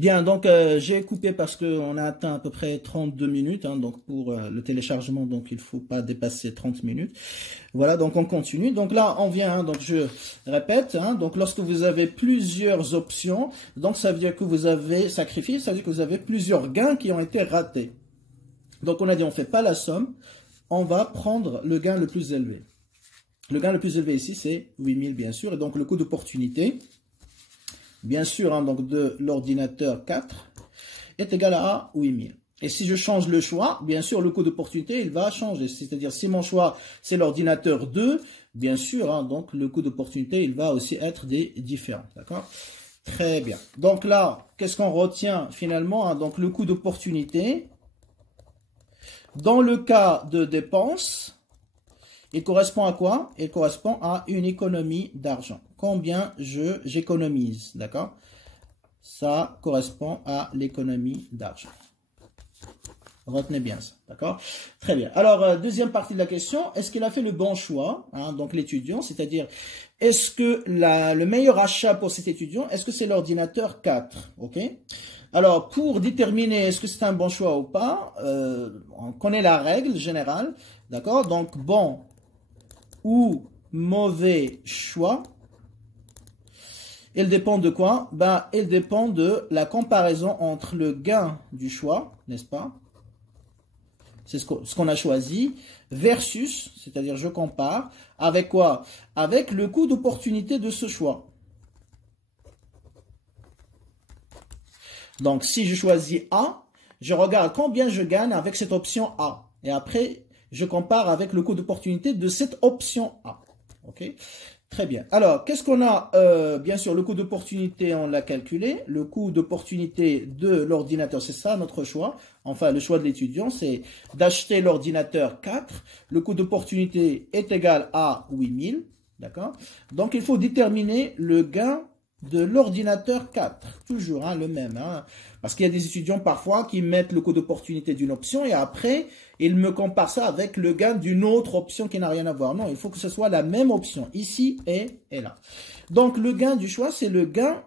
Bien, donc j'ai coupé parce qu'on a atteint à peu près 32 minutes, hein, donc pour le téléchargement, donc il ne faut pas dépasser 30 minutes. Voilà, donc on continue. Donc là, on vient, hein, donc je répète, hein, donc lorsque vous avez plusieurs options, donc ça veut dire que vous avez sacrifié, ça veut dire que vous avez plusieurs gains qui ont été ratés. Donc on a dit, on ne fait pas la somme, on va prendre le gain le plus élevé. Le gain le plus élevé ici, c'est 8000 bien sûr, et donc le coût d'opportunité, bien sûr, hein, donc de l'ordinateur 4 est égal à 8000. Et si je change le choix, bien sûr, le coût d'opportunité, il va changer. C'est-à-dire, si mon choix, c'est l'ordinateur 2, bien sûr, hein, donc le coût d'opportunité, il va aussi être différent. D'accord? Très bien. Donc là, qu'est-ce qu'on retient finalement, hein? Donc le coût d'opportunité, dans le cas de dépenses, il correspond à quoi? Il correspond à une économie d'argent. Combien j'économise, d'accord? Ça correspond à l'économie d'argent. Retenez bien ça, d'accord? Très bien. Alors, deuxième partie de la question, est-ce qu'il a fait le bon choix, hein, donc l'étudiant, c'est-à-dire, est-ce que le meilleur achat pour cet étudiant, est-ce que c'est l'ordinateur 4, ok? Alors, pour déterminer est-ce que c'est un bon choix ou pas, on connaît la règle générale, d'accord? Donc, bon ou mauvais choix, il dépend de quoi? Ben, il dépend de la comparaison entre le gain du choix, n'est-ce pas? C'est ce qu'on a choisi, versus, c'est-à-dire je compare, avec quoi? Avec le coût d'opportunité de ce choix. Donc, si je choisis A, je regarde combien je gagne avec cette option A. Et après, je compare avec le coût d'opportunité de cette option A. OK? Très bien. Alors, qu'est-ce qu'on a? Bien sûr, le coût d'opportunité, on l'a calculé. Le coût d'opportunité de l'ordinateur, c'est ça notre choix. Enfin, le choix de l'étudiant, c'est d'acheter l'ordinateur 4. Le coût d'opportunité est égal à 8000. D'accord? Donc, il faut déterminer le gain de l'ordinateur 4. Toujours hein, le même. Hein. Parce qu'il y a des étudiants parfois qui mettent le coût d'opportunité d'une option et après, ils me comparent ça avec le gain d'une autre option qui n'a rien à voir. Non, il faut que ce soit la même option, ici et là. Donc, le gain du choix, c'est le gain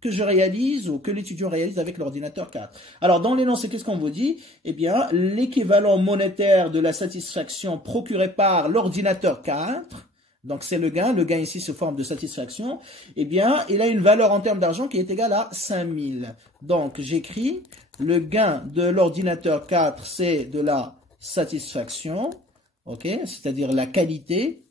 que je réalise ou que l'étudiant réalise avec l'ordinateur 4. Alors, dans l'énoncé, qu'est-ce qu'on vous dit? Eh bien, l'équivalent monétaire de la satisfaction procurée par l'ordinateur 4, donc c'est le gain ici sous forme de satisfaction, eh bien, il a une valeur en termes d'argent qui est égale à 5000. Donc, j'écris le gain de l'ordinateur 4, c'est de la satisfaction, ok, c'est-à-dire la qualité.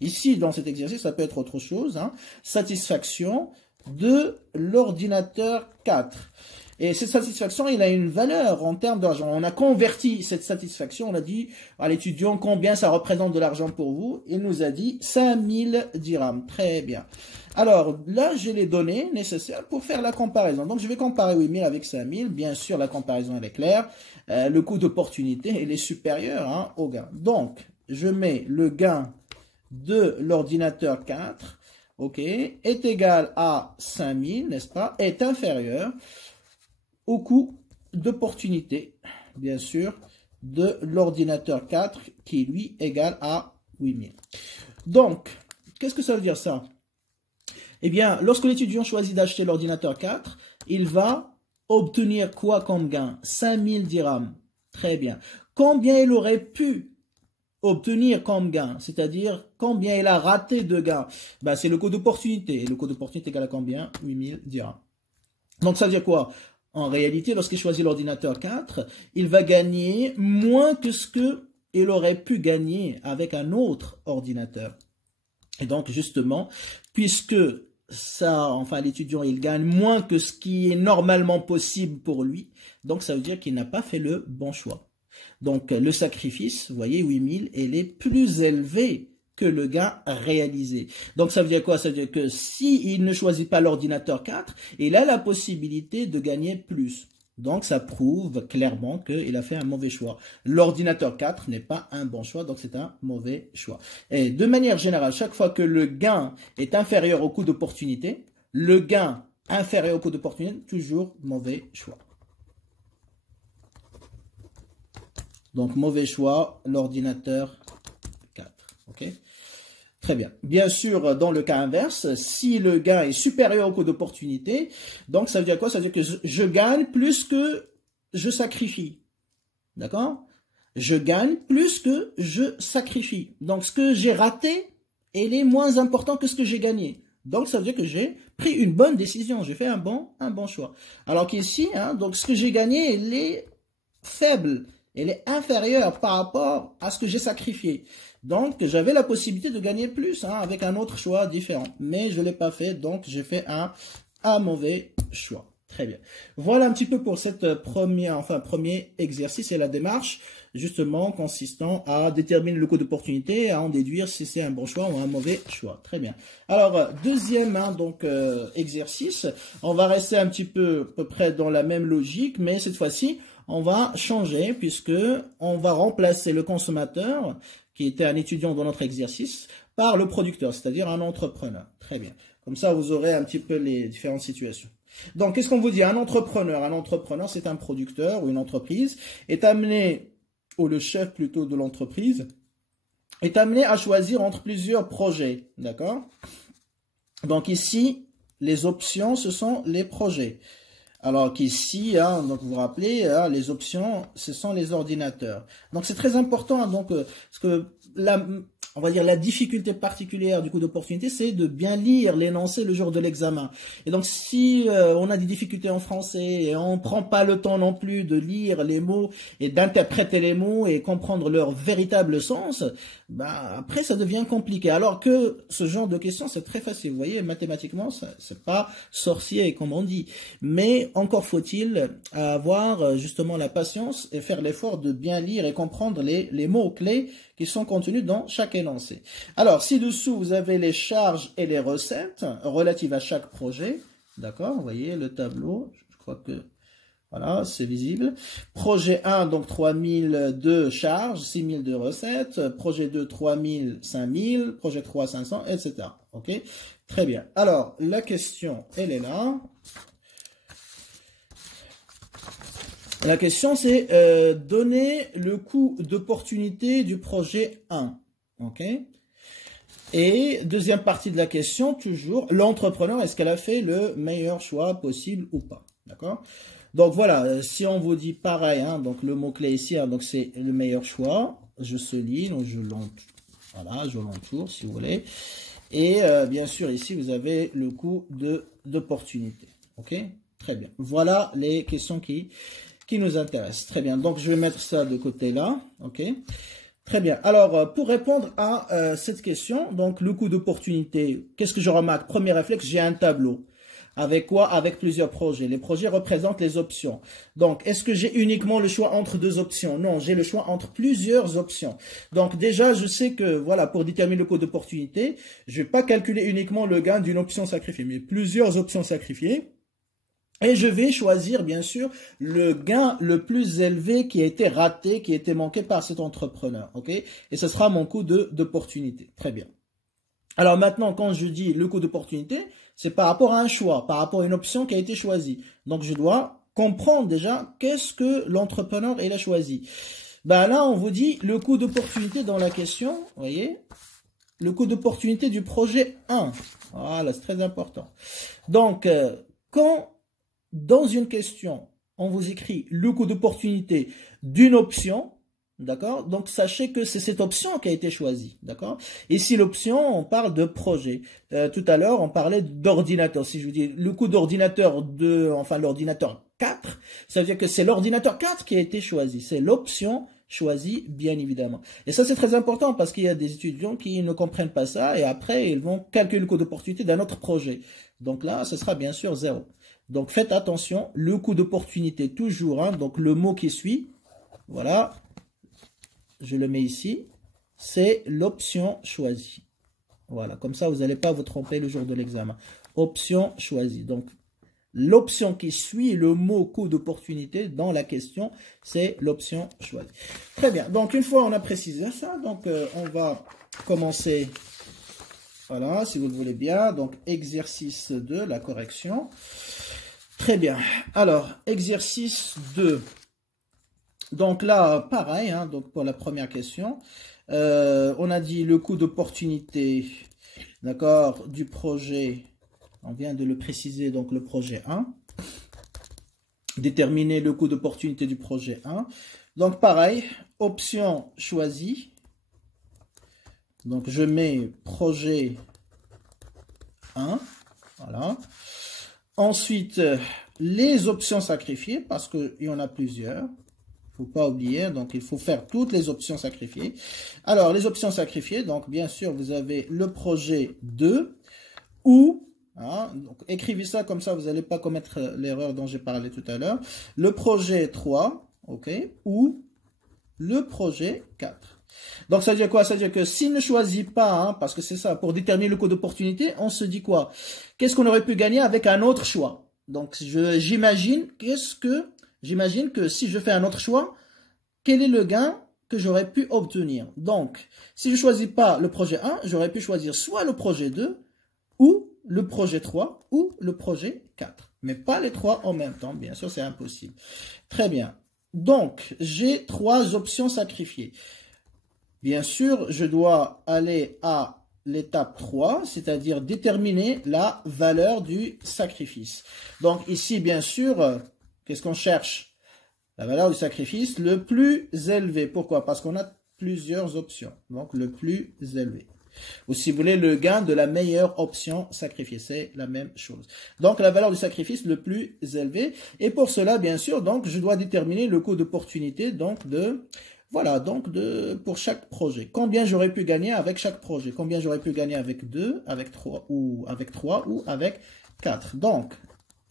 Ici, dans cet exercice, ça peut être autre chose, hein, satisfaction de l'ordinateur 4. Et cette satisfaction, il a une valeur en termes d'argent. On a converti cette satisfaction, on a dit à l'étudiant combien ça représente de l'argent pour vous. Il nous a dit 5000 dirhams. Très bien. Alors là, j'ai les données nécessaires pour faire la comparaison. Donc je vais comparer 8000 avec 5000. Bien sûr, la comparaison elle est claire. Le coût d'opportunité, il est supérieur hein, au gain. Donc, je mets le gain de l'ordinateur 4, ok, est égal à 5000, n'est-ce pas, est inférieur au coût d'opportunité, bien sûr, de l'ordinateur 4 qui, lui, égale à 8000. Donc, qu'est-ce que ça veut dire ça? Eh bien, lorsque l'étudiant choisit d'acheter l'ordinateur 4, il va obtenir quoi comme gain? 5000 dirhams. Très bien. Combien il aurait pu obtenir comme gain? C'est-à-dire, combien il a raté de gain? Ben, c'est le coût d'opportunité. Et le coût d'opportunité égale à combien? 8000 dirhams. Donc, ça veut dire quoi? En réalité, lorsqu'il choisit l'ordinateur 4, il va gagner moins que ce qu'il aurait pu gagner avec un autre ordinateur. Et donc, justement, puisque ça, enfin, l'étudiant, il gagne moins que ce qui est normalement possible pour lui, donc ça veut dire qu'il n'a pas fait le bon choix. Donc, le sacrifice, vous voyez, 8000, il est plus élevé que le gain réalisé. Donc, ça veut dire quoi? Ça veut dire que s'il ne choisit pas l'ordinateur 4, il a la possibilité de gagner plus. Donc, ça prouve clairement qu'il a fait un mauvais choix. L'ordinateur 4 n'est pas un bon choix, donc c'est un mauvais choix. Et de manière générale, chaque fois que le gain est inférieur au coût d'opportunité, le gain inférieur au coût d'opportunité, toujours mauvais choix. Donc, mauvais choix, l'ordinateur 4. Ok? Très bien. Bien sûr, dans le cas inverse, si le gain est supérieur au coût d'opportunité, donc ça veut dire quoi? Ça veut dire que je gagne plus que je sacrifie. D'accord? Je gagne plus que je sacrifie. Donc, ce que j'ai raté, il est moins important que ce que j'ai gagné. Donc, ça veut dire que j'ai pris une bonne décision. J'ai fait un bon choix. Alors qu'ici, hein, donc ce que j'ai gagné, il est faible. Il est inférieur par rapport à ce que j'ai sacrifié. Donc, j'avais la possibilité de gagner plus hein, avec un autre choix différent. Mais je ne l'ai pas fait, donc j'ai fait un mauvais choix. Très bien. Voilà un petit peu pour cette premier exercice et la démarche, justement, consistant à déterminer le coût d'opportunité, à en déduire si c'est un bon choix ou un mauvais choix. Très bien. Alors, deuxième exercice, on va rester un petit peu à peu près dans la même logique, mais cette fois-ci, on va changer puisque on va remplacer le consommateur, qui était un étudiant dans notre exercice, par le producteur, c'est-à-dire un entrepreneur. Très bien. Comme ça, vous aurez un petit peu les différentes situations. Donc, qu'est-ce qu'on vous dit? Un entrepreneur, c'est un producteur ou une entreprise, est amené, ou le chef plutôt de l'entreprise, est amené à choisir entre plusieurs projets. D'accord? Donc ici, les options, ce sont les projets. Alors qu'ici, hein, donc vous vous rappelez, hein, les options, ce sont les ordinateurs. Donc c'est très important, hein, donc parce que on va dire la difficulté particulière du coût d'opportunité, c'est de bien lire l'énoncé le jour de l'examen. Et donc si on a des difficultés en français et on prend pas le temps non plus de lire les mots et d'interpréter les mots et comprendre leur véritable sens, bah après ça devient compliqué. Alors que ce genre de questions c'est très facile. Vous voyez, mathématiquement c'est pas sorcier comme on dit, mais encore faut-il avoir justement la patience et faire l'effort de bien lire et comprendre les mots clés qui sont contenus dans chaque énoncé. Alors, ci-dessous, vous avez les charges et les recettes relatives à chaque projet. D'accord? Vous voyez le tableau. Je crois que, voilà, c'est visible. Projet 1, donc 3000 de charges, 6000 de recettes. Projet 2, 3000, 5000. Projet 3, 500, etc. OK? Très bien. Alors, la question, elle est là. La question, c'est donner le coût d'opportunité du projet 1. OK? Et deuxième partie de la question, toujours, l'entrepreneur, est-ce qu'elle a fait le meilleur choix possible ou pas? D'accord? Donc voilà, si on vous dit pareil, hein, donc le mot-clé ici, hein, donc c'est le meilleur choix. Je souligne, je l'entoure si vous voulez. Et bien sûr, ici, vous avez le coût d'opportunité. OK? Très bien. Voilà les questions qui nous intéressent. Très bien. Donc, je vais mettre ça de côté là. OK? Très bien. Alors, pour répondre à cette question, donc le coût d'opportunité, qu'est-ce que je remarque? Premier réflexe, j'ai un tableau. Avec quoi? Avec plusieurs projets. Les projets représentent les options. Donc, est-ce que j'ai uniquement le choix entre deux options? Non, j'ai le choix entre plusieurs options. Donc, déjà, je sais que, voilà, pour déterminer le coût d'opportunité, je ne vais pas calculer uniquement le gain d'une option sacrifiée, mais plusieurs options sacrifiées. Et je vais choisir, bien sûr, le gain le plus élevé qui a été raté, qui a été manqué par cet entrepreneur. OK? Et ce sera mon coût d'opportunité. Très bien. Alors maintenant, quand je dis le coût d'opportunité, c'est par rapport à un choix, par rapport à une option qui a été choisie. Donc, je dois comprendre déjà qu'est-ce que l'entrepreneur a choisi. Ben là, on vous dit le coût d'opportunité dans la question, vous voyez, le coût d'opportunité du projet 1. Voilà, c'est très important. Donc, quand dans une question, on vous écrit le coût d'opportunité d'une option, d'accord? Donc, sachez que c'est cette option qui a été choisie, d'accord? Ici, l'option, on parle de projet. Tout à l'heure, on parlait d'ordinateur. Si je vous dis le coût d'ordinateur l'ordinateur 4, ça veut dire que c'est l'ordinateur 4 qui a été choisi. C'est l'option choisie, bien évidemment. Et ça, c'est très important parce qu'il y a des étudiants qui ne comprennent pas ça et après, ils vont calculer le coût d'opportunité d'un autre projet. Donc là, ce sera bien sûr 0. Donc, faites attention, le coût d'opportunité, toujours, hein, donc le mot qui suit, voilà, je le mets ici, c'est l'option choisie. Voilà, comme ça, vous n'allez pas vous tromper le jour de l'examen. Option choisie. Donc, l'option qui suit le mot coût d'opportunité dans la question, c'est l'option choisie. Très bien, donc une fois on a précisé ça, donc on va commencer, voilà, si vous le voulez bien, donc exercice 2, la correction. Très bien. Alors, exercice 2. Donc là, pareil, hein, donc pour la première question, on a dit le coût d'opportunité, d'accord, du projet, on vient de le préciser, donc le projet 1. Déterminer le coût d'opportunité du projet 1. Donc pareil, option choisie. Donc je mets projet 1, voilà. Ensuite, les options sacrifiées, parce qu'il y en a plusieurs. Il ne faut pas oublier, donc il faut faire toutes les options sacrifiées. Alors, les options sacrifiées, donc bien sûr, vous avez le projet 2 ou, hein, donc écrivez ça comme ça, vous n'allez pas commettre l'erreur dont j'ai parlé tout à l'heure. Le projet 3, ok, ou le projet 4. Donc, ça veut dire quoi? Ça veut dire que s'il ne choisit pas, hein, parce que c'est ça, pour déterminer le coût d'opportunité, on se dit quoi? Qu'est-ce qu'on aurait pu gagner avec un autre choix? Donc, j'imagine que si je fais un autre choix, quel est le gain que j'aurais pu obtenir? Donc, si je ne choisis pas le projet 1, j'aurais pu choisir soit le projet 2, ou le projet 3, ou le projet 4. Mais pas les trois en même temps, bien sûr, c'est impossible. Très bien. Donc, j'ai 3 options sacrifiées. Bien sûr, je dois aller à l'étape 3, c'est-à-dire déterminer la valeur du sacrifice. Donc ici, bien sûr, qu'est-ce qu'on cherche? La valeur du sacrifice le plus élevé. Pourquoi? Parce qu'on a plusieurs options. Donc le plus élevé. Ou si vous voulez, le gain de la meilleure option sacrifiée. C'est la même chose. Donc la valeur du sacrifice le plus élevé. Et pour cela, bien sûr, donc je dois déterminer le coût d'opportunité donc de... Voilà, donc pour chaque projet. Combien j'aurais pu gagner avec chaque projet? Combien j'aurais pu gagner avec 2, avec 3 ou avec 4? Donc,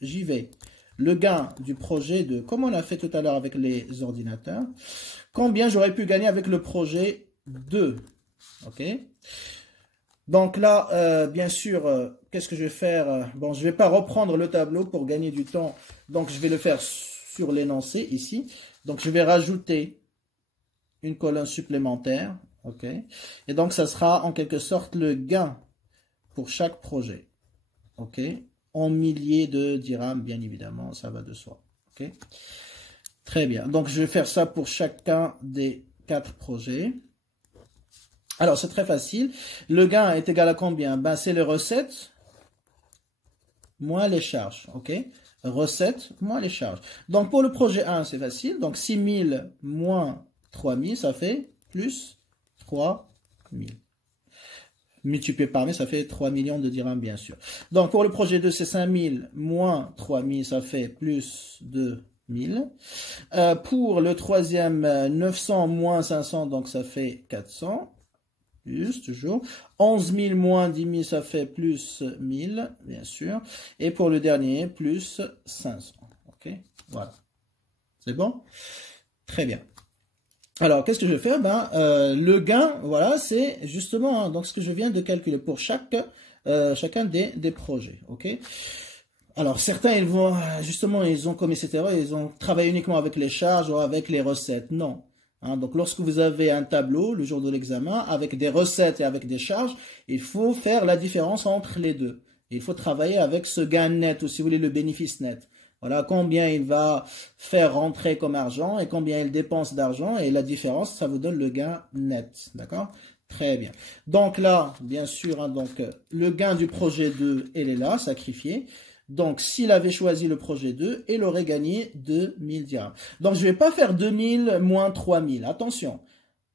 j'y vais. Le gain du projet 2, comme on a fait tout à l'heure avec les ordinateurs. Combien j'aurais pu gagner avec le projet 2? Ok. Donc là, bien sûr, qu'est-ce que je vais faire? Bon, je ne vais pas reprendre le tableau pour gagner du temps. Donc, je vais le faire sur l'énoncé ici. Donc, je vais rajouter une colonne supplémentaire, ok, et donc ça sera en quelque sorte le gain pour chaque projet, ok, en milliers de dirhams, bien évidemment, ça va de soi, ok, très bien. Donc je vais faire ça pour chacun des 4 projets. Alors c'est très facile, le gain est égal à combien? Ben c'est les recettes moins les charges, ok, recettes moins les charges. Donc pour le projet 1 c'est facile, donc 6000 moins 3000, ça fait plus 3000. Multiplié par 1000, ça fait 3 millions de dirhams, bien sûr. Donc, pour le projet 2, c'est 5000 moins 3000, ça fait plus 2000. Pour le troisième, 900 moins 500, donc ça fait 400. Plus, toujours. 11 000 moins 10 000, ça fait plus 1000, bien sûr. Et pour le dernier, plus 500. OK? Voilà. C'est bon? Très bien. Alors, qu'est-ce que je vais faire? Ben, le gain, voilà, c'est justement hein, donc ce que je viens de calculer pour chacun des projets. Ok. Alors, certains, ils vont justement, ils ont commis cette erreur, ils ont travaillé uniquement avec les charges ou avec les recettes. Non. Hein, donc, lorsque vous avez un tableau le jour de l'examen avec des recettes et avec des charges, il faut faire la différence entre les deux. Il faut travailler avec ce gain net ou si vous voulez le bénéfice net. Voilà combien il va faire rentrer comme argent et combien il dépense d'argent. Et la différence, ça vous donne le gain net. D'accord? Très bien. Donc là, bien sûr, hein, donc, le gain du projet 2, il est là, sacrifié. Donc, s'il avait choisi le projet 2, il aurait gagné 2000 dirhams. Donc, je ne vais pas faire 2000 moins 3000. Attention.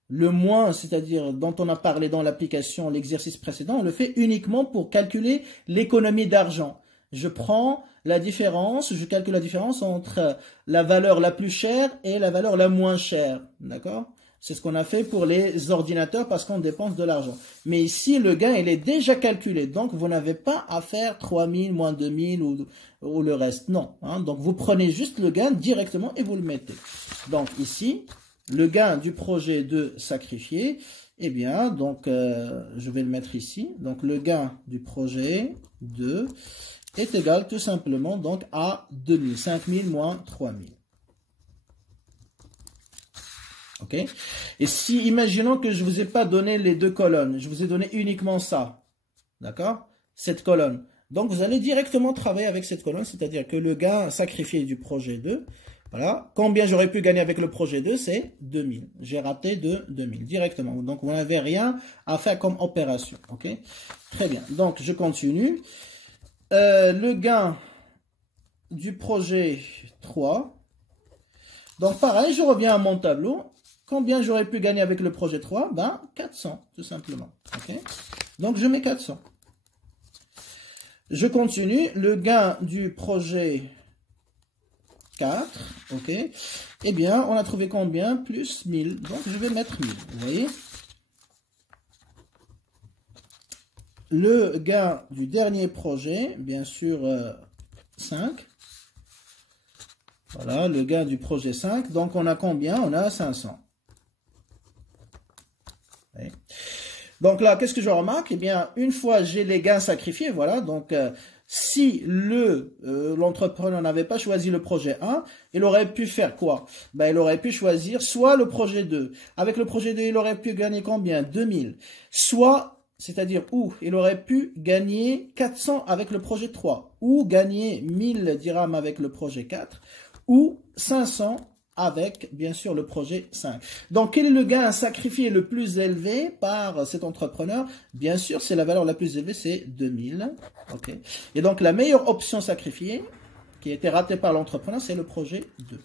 Le moins, c'est-à-dire dont on a parlé dans l'application, l'exercice précédent, on le fait uniquement pour calculer l'économie d'argent. Je prends la différence, je calcule la différence entre la valeur la plus chère et la valeur la moins chère. D'accord? C'est ce qu'on a fait pour les ordinateurs parce qu'on dépense de l'argent. Mais ici, le gain, il est déjà calculé. Donc, vous n'avez pas à faire 3000 moins 2000 ou le reste. Non. Hein? Donc, vous prenez juste le gain directement et vous le mettez. Donc, ici, le gain du projet de sacrifier, eh bien, donc, je vais le mettre ici. Donc, le gain du projet de est égal tout simplement donc à 2000, 5000 moins 3000. Ok? Et si, imaginons que je ne vous ai pas donné les 2 colonnes, je vous ai donné uniquement ça. D'accord? Cette colonne. Donc, vous allez directement travailler avec cette colonne, c'est-à-dire que le gain sacrifié du projet 2, Voilà. Combien j'aurais pu gagner avec le projet 2, c'est 2000. J'ai raté de 2000 directement. Donc, vous n'avez rien à faire comme opération. OK? Très bien. Donc, je continue. Le gain du projet 3. Donc, pareil, je reviens à mon tableau. Combien j'aurais pu gagner avec le projet 3? Ben, 400, tout simplement. OK? Donc, je mets 400. Je continue. Le gain du projet 4, ok. Eh bien, on a trouvé combien? Plus 1000. Donc, je vais mettre 1000. Vous voyez? Le gain du dernier projet, bien sûr, 5. Voilà, le gain du projet 5. Donc, on a combien? On a 500. Okay. Donc là, qu'est-ce que je remarque? Eh bien, une fois j'ai les gains sacrifiés, voilà, donc si l'entrepreneur n'avait pas choisi le projet 1, il aurait pu faire quoi? Ben, il aurait pu choisir soit le projet 2. Avec le projet 2, il aurait pu gagner combien? 2000. Soit, c'est-à-dire où il aurait pu gagner 400 avec le projet 3, ou gagner 1000 dirhams avec le projet 4, ou 500 avec, bien sûr, le projet 5. Donc, quel est le gain à sacrifier le plus élevé par cet entrepreneur? Bien sûr, c'est la valeur la plus élevée, c'est 2000. Okay. Et donc, la meilleure option sacrifiée, qui a été ratée par l'entrepreneur, c'est le projet 2.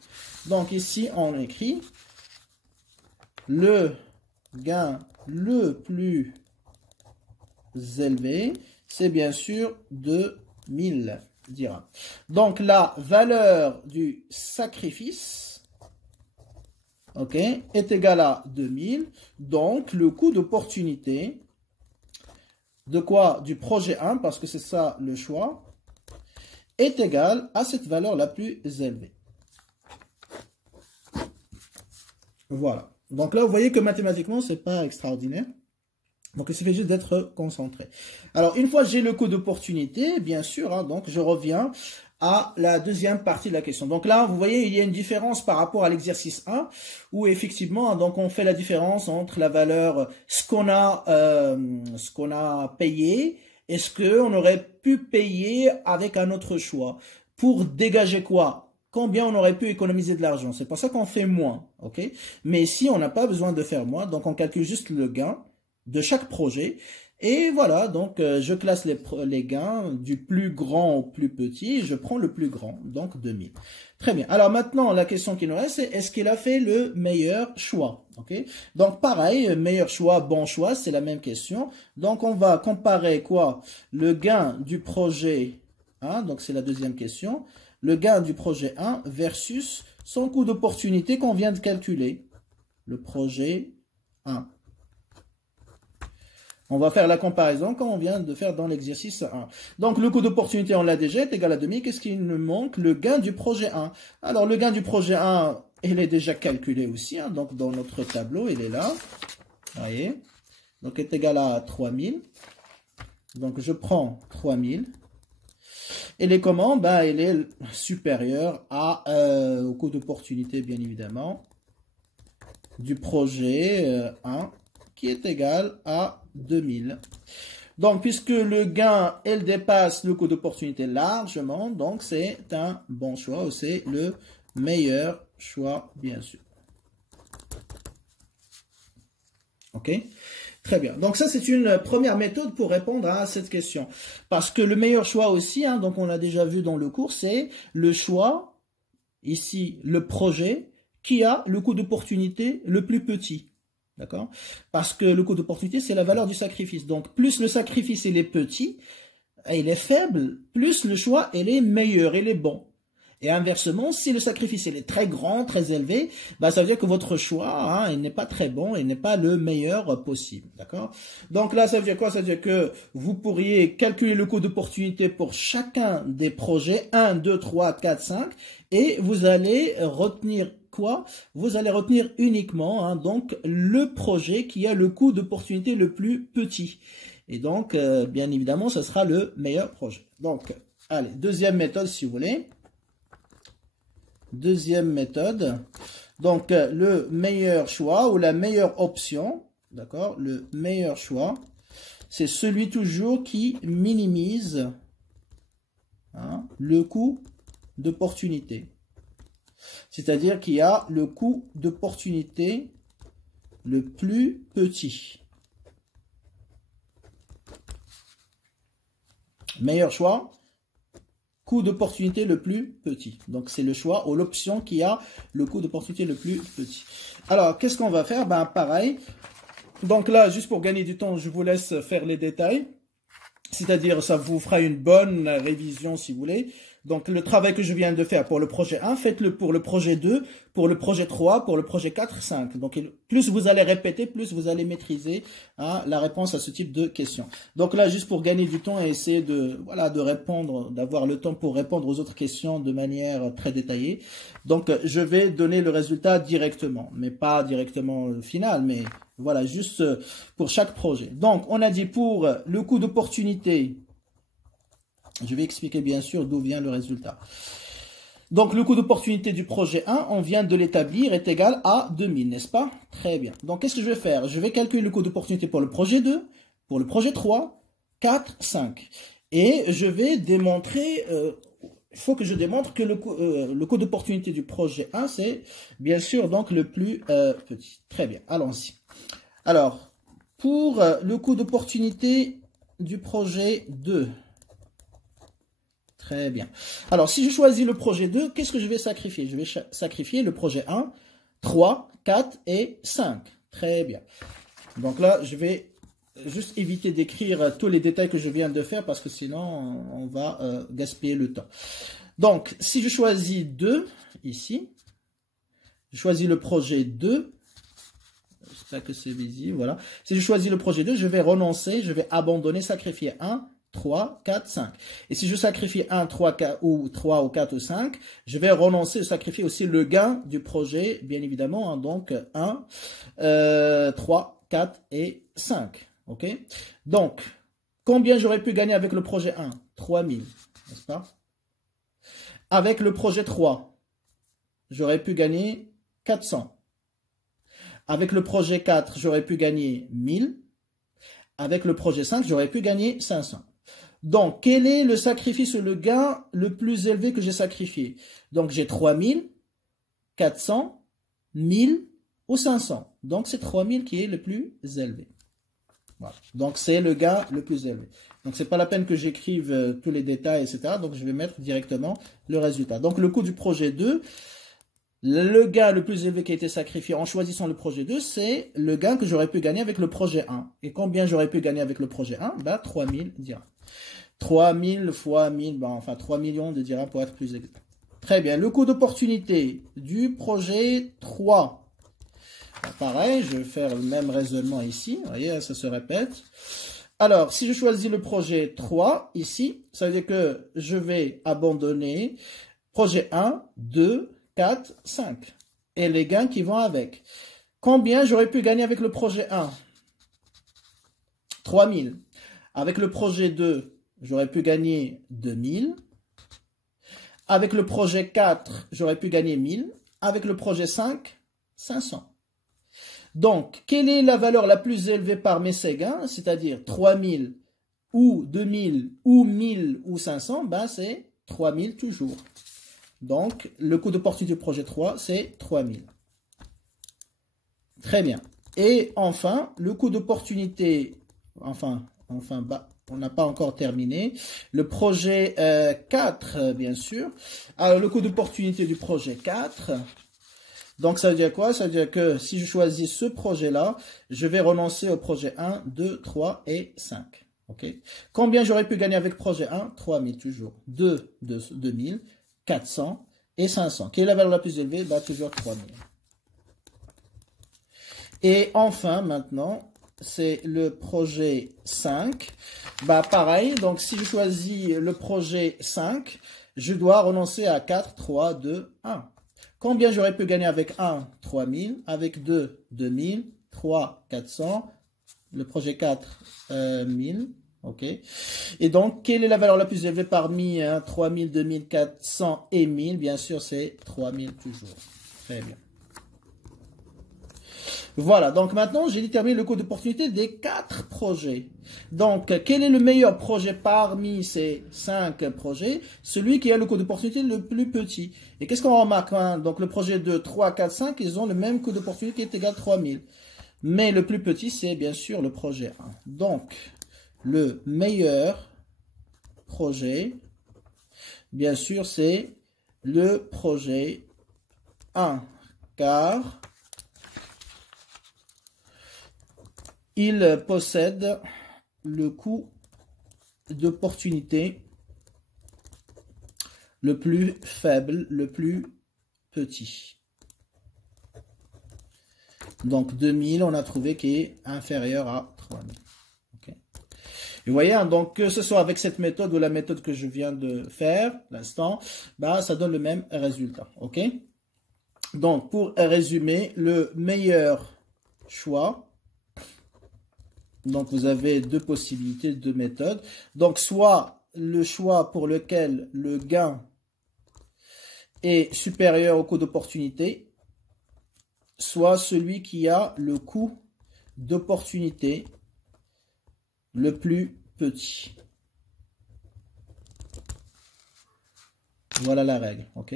Donc, ici, on écrit le gain le plus élevé, c'est bien sûr 2000 dirhams. Donc, la valeur du sacrifice, ok, est égal à 2000. Donc, le coût d'opportunité de quoi? Du projet 1, parce que c'est ça le choix, est égal à cette valeur la plus élevée. Voilà. Donc là, vous voyez que mathématiquement, c'est pas extraordinaire. Donc, il suffit juste d'être concentré. Alors, une fois j'ai le coût d'opportunité, bien sûr, hein, donc je reviens à la deuxième partie de la question. Donc là, vous voyez, il y a une différence par rapport à l'exercice 1, où effectivement, donc on fait la différence entre la valeur, ce qu'on a payé, et ce qu'on aurait pu payer avec un autre choix. Pour dégager quoi? Combien on aurait pu économiser de l'argent? C'est pour ça qu'on fait moins, ok? Mais ici, on n'a pas besoin de faire moins, donc on calcule juste le gain de chaque projet. Et voilà, donc je classe les gains du plus grand au plus petit. Je prends le plus grand, donc 2000. Très bien. Alors maintenant, la question qui nous reste, c'est est-ce qu'il a fait le meilleur choix? Okay. Donc pareil, meilleur choix, bon choix, c'est la même question. Donc on va comparer quoi? Le gain du projet 1, donc c'est la deuxième question. Le gain du projet 1 versus son coût d'opportunité qu'on vient de calculer. Le projet 1. On va faire la comparaison comme on vient de faire dans l'exercice 1. Donc, le coût d'opportunité, on l'a déjà, est égal à 2000. Qu'est-ce qu'il nous manque? Le gain du projet 1. Alors, le gain du projet 1, il est déjà calculé aussi. Hein, donc, dans notre tableau, il est là. Vous voyez? Donc, est égal à 3000. Donc, je prends 3000. Et les comment? Ben, il est supérieur au coût d'opportunité, bien évidemment, du projet 1, qui est égal à 2000. Donc, puisque le gain, elle dépasse le coût d'opportunité largement, donc c'est un bon choix, ou c'est le meilleur choix, bien sûr. OK? Très bien. Donc, ça, c'est une première méthode pour répondre à cette question. Parce que le meilleur choix aussi, hein, donc on l'a déjà vu dans le cours, c'est le choix, ici, le projet, qui a le coût d'opportunité le plus petit. D'accord? Parce que le coût d'opportunité, c'est la valeur du sacrifice. Donc, plus le sacrifice il est petit, il est faible, plus le choix il est meilleur, il est bon. Et inversement, si le sacrifice il est très grand, très élevé, bah, ça veut dire que votre choix, hein, il n'est pas très bon, il n'est pas le meilleur possible. D'accord? Donc là, ça veut dire quoi? Ça veut dire que vous pourriez calculer le coût d'opportunité pour chacun des projets, 1, 2, 3, 4, 5, et vous allez retenir quoi? Vous allez retenir uniquement hein, donc le projet qui a le coût d'opportunité le plus petit. Et donc, bien évidemment, ce sera le meilleur projet. Donc, allez, deuxième méthode si vous voulez. Deuxième méthode. Donc, le meilleur choix ou la meilleure option, d'accord? Le meilleur choix, c'est celui toujours qui minimise hein, le coût d'opportunité. C'est-à-dire qu'il y a le coût d'opportunité le plus petit. Meilleur choix, coût d'opportunité le plus petit. Donc, c'est le choix ou l'option qui a le coût d'opportunité le plus petit. Alors, qu'est-ce qu'on va faire? Ben, pareil. Donc là, juste pour gagner du temps, je vous laisse faire les détails. C'est-à-dire, ça vous fera une bonne révision si vous voulez. Donc, le travail que je viens de faire pour le projet 1, faites-le pour le projet 2, pour le projet 3, pour le projet 4, 5. Donc, plus vous allez répéter, plus vous allez maîtriser la réponse à ce type de questions. Donc là, juste pour gagner du temps et essayer de, voilà, de répondre, d'avoir le temps pour répondre aux autres questions de manière très détaillée. Donc, je vais donner le résultat directement, mais pas directement final, mais voilà, juste pour chaque projet. Donc, on a dit pour le coût d'opportunité, je vais expliquer bien sûr d'où vient le résultat. Donc, le coût d'opportunité du projet 1, on vient de l'établir, est égal à 2000, n'est-ce pas? Très bien. Donc, qu'est-ce que je vais faire? Je vais calculer le coût d'opportunité pour le projet 2, pour le projet 3, 4, 5. Et je vais démontrer, il faut que je démontre que le coût d'opportunité du projet 1, c'est bien sûr donc le plus petit. Très bien, allons-y. Alors, pour le coût d'opportunité du projet 2, très bien. Alors, si je choisis le projet 2, qu'est-ce que je vais sacrifier? Je vais sacrifier le projet 1, 3, 4 et 5. Très bien. Donc là, je vais juste éviter d'écrire tous les détails que je viens de faire parce que sinon, on va gaspiller le temps. Donc, si je choisis 2, ici, je choisis le projet 2, j'espère que c'est visible, voilà. Si je choisis le projet 2, je vais renoncer, je vais abandonner, sacrifier 1, 3, 4, 5. Et si je sacrifie 1, 3, 4, ou 3 ou 4 ou 5, je vais renoncer, sacrifier aussi le gain du projet, bien évidemment. Hein, donc 1, 3, 4 et 5. Ok. Donc, combien j'aurais pu gagner avec le projet 1? 3000, n'est-ce pas? Avec le projet 3, j'aurais pu gagner 400. Avec le projet 4, j'aurais pu gagner 1000. Avec le projet 5, j'aurais pu gagner 500. Donc, quel est le sacrifice ou le gain le plus élevé que j'ai sacrifié? Donc, j'ai 3000, 400, 1000 ou 500. Donc, c'est 3000 qui est le plus élevé. Voilà. Donc, c'est le gain le plus élevé. Donc, c'est pas la peine que j'écrive tous les détails, etc. Donc, je vais mettre directement le résultat. Donc, le coût du projet 2, le gain le plus élevé qui a été sacrifié en choisissant le projet 2, c'est le gain que j'aurais pu gagner avec le projet 1. Et combien j'aurais pu gagner avec le projet 1? Ben, 3000 dirhams. 3000 fois 1000, ben, enfin 3 millions de dirhams pour être plus exact. Très bien. Le coût d'opportunité du projet 3. Ben, pareil, je vais faire le même raisonnement ici. Vous voyez, ça se répète. Alors, si je choisis le projet 3, ici, ça veut dire que je vais abandonner projet 1, 2, 4, 5. Et les gains qui vont avec. Combien j'aurais pu gagner avec le projet 1? 3000. Avec le projet 2, j'aurais pu gagner 2000. Avec le projet 4, j'aurais pu gagner 1000. Avec le projet 5, 500. Donc, quelle est la valeur la plus élevée parmi ces gains? C'est-à-dire 3000 ou 2000 ou 1000 ou 500, ben c'est 3000 toujours. Donc, le coût d'opportunité du projet 3, c'est 3000. Très bien. Et enfin, le coût d'opportunité, bah, on n'a pas encore terminé. Le projet 4, bien sûr. Alors, le coût d'opportunité du projet 4, donc ça veut dire quoi? Ça veut dire que si je choisis ce projet-là, je vais renoncer au projet 1, 2, 3 et 5. Okay. Combien j'aurais pu gagner avec projet 1? 3000 toujours. 2, 2000. 400 et 500. Quelle est la valeur la plus élevée? Bah, toujours 3000. Et enfin, maintenant, c'est le projet 5. Bah, pareil, donc si je choisis le projet 5, je dois renoncer à 4, 3, 2, 1. Combien j'aurais pu gagner avec 1? 3000. Avec 2, 2000. 3, 400. Le projet 4, 1000. Ok. Et donc, quelle est la valeur la plus élevée parmi 3000, 2000, 400 et 1000? Bien sûr, c'est 3000 toujours. Très bien. Voilà, donc maintenant, j'ai déterminé le coût d'opportunité des 4 projets. Donc, quel est le meilleur projet parmi ces 5 projets? Celui qui a le coût d'opportunité le plus petit. Et qu'est-ce qu'on remarque, hein? Donc, le projet 2, 3, 4, 5, ils ont le même coût d'opportunité qui est égal à 3000. Mais le plus petit, c'est bien sûr le projet 1. Donc, le meilleur projet, bien sûr, c'est le projet 1. Car il possède le coût d'opportunité le plus faible, le plus petit. Donc 2000, on a trouvé qui est inférieur à 3000. Okay. Et vous voyez, hein, donc que ce soit avec cette méthode ou la méthode que je viens de faire, l'instant, bah, ça donne le même résultat. Ok. Donc pour résumer, le meilleur choix. Donc, vous avez 2 possibilités, 2 méthodes. Donc, soit le choix pour lequel le gain est supérieur au coût d'opportunité, soit celui qui a le coût d'opportunité le plus petit. Voilà la règle, ok?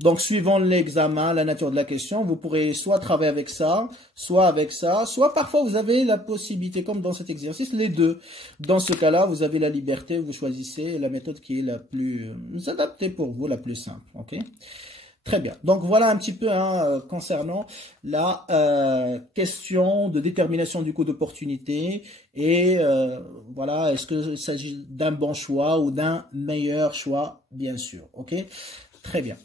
Donc, suivant l'examen, la nature de la question, vous pourrez soit travailler avec ça, soit parfois vous avez la possibilité, comme dans cet exercice, les deux. Dans ce cas-là, vous avez la liberté, vous choisissez la méthode qui est la plus adaptée pour vous, la plus simple, ok? Très bien. Donc, voilà un petit peu hein, concernant la question de détermination du coût d'opportunité et voilà, est-ce qu'il s'agit d'un bon choix ou d'un meilleur choix, bien sûr. Ok? Très bien.